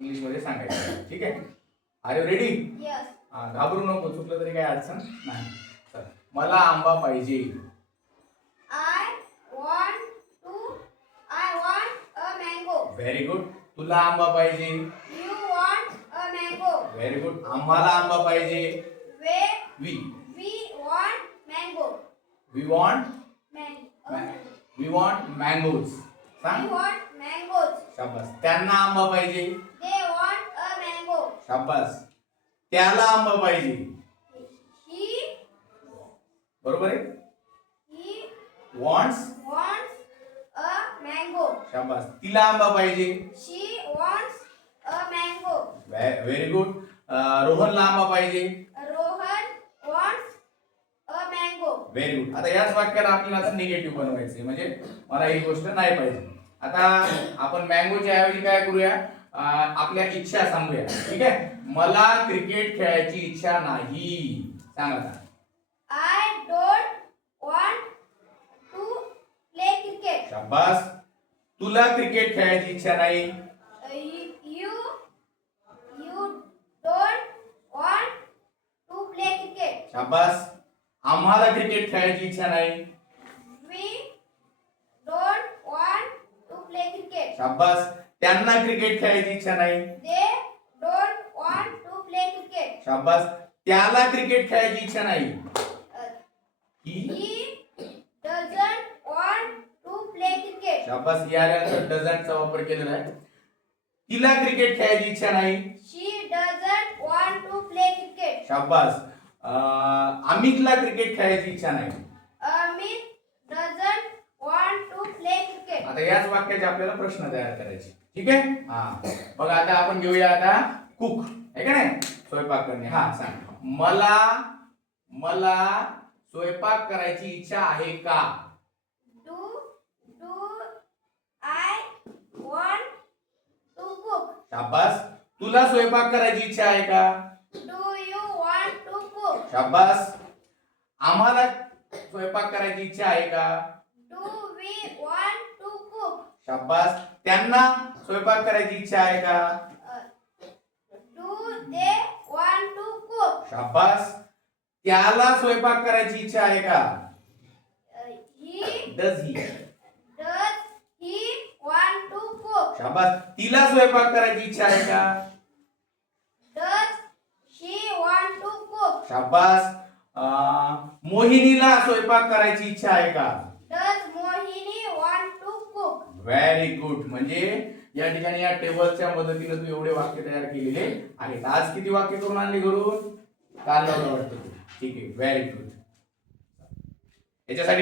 English मध्ये सांगायचं. ठीक आहे, आर यू रेडी? यस. घाबरू नको, चुकलं तरी काही अडचण नाही. चल, मला आंबा पाहिजे. I want a mango. Very good. तुला आंबा पाहिजे. You want a mango. Very good. आम्हाला आंबा पाहिजे. We want mango. We want Mango. We want mangoes. We सांग. want mangoes. शाबास. त्यांना आंबा पाहिजे. They want a mango. शाबास. त्याला आंबा पाहिजे. He बरोबर आहे. wants wants. a mango. शाबास. तिला आंबा पाहिजे. She wants a mango. Very good. रोहनला आंबा पाहिजे. Rohan wants a mango. Very good. आता याच वाक्याला आपल्याला आता निगेटिव्ह बनवायचे, म्हणजे मला ही गोष्ट नाही पाहिजे. आता आपण मँगोच्या ऐवजी काय करूया, आपल्या इच्छा सांगूया. ठीक आहे. मला क्रिकेट खेळायची इच्छा नाही. सांग आता. I don't want to play cricket. शाबास. तुला क्रिकेट खेळायची इच्छा नाही. You don't want to play cricket. शाबास. आम्हाला क्रिकेट खेळायची इच्छा नाही. We don't want to play cricket. शाबास. त्यांना क्रिकेट खेळायची इच्छा नाही. They don't want to play cricket. शाबास. त्याला क्रिकेट खेळायची इच्छा नाही. He doesn't want to play cricket. शाबास. यानंतर डझंटचा वापर केलेला आहे. तिला क्रिकेट खेळायची इच्छा नाही. She doesn't want to play cricket. शाबास. अमितला क्रिकेट खेळायची इच्छा नाही. Amit doesn't want to play cricket. आता याच वाक्याचे आपल्याला प्रश्न तयार करायचे. ठीक आहे. बघा आता आपण घेऊया आता कुक, आहे का नाही, स्वयंपाक करणे. सांग. मला स्वयंपाक करायची इच्छा आहे का? Do I want to cook? शाबास. तुला स्वयंपाक करायची इच्छा आहे का? Do you want to cook? शाबास. आम्हाला स्वयंपाक करायची इच्छा आहे का? Do we want to cook? शाबास. त्यांना स्वयंपाक करायची इच्छा आहे का? Do they want to cook? शाबास. त्याला स्वयंपाक करायची इच्छा आहे का? Does he. he want to cook? शाबास. तिला स्वयंपाक करायची इच्छा आहे का? Does she want to cook? शाबास. मोहिनीला स्वयंपाक करायची इच्छा आहे का? Does Mohini want to cook? Very good. म्हणजे या ठिकाणी या टेबलच्या मदतीने तू एवढे वाक्य तयार केलेले आहेत. आज किती वाक्य करून आणली घरून? काल लावलं वाटतं. ठीक आहे, व्हेरी गुड. याच्यासाठी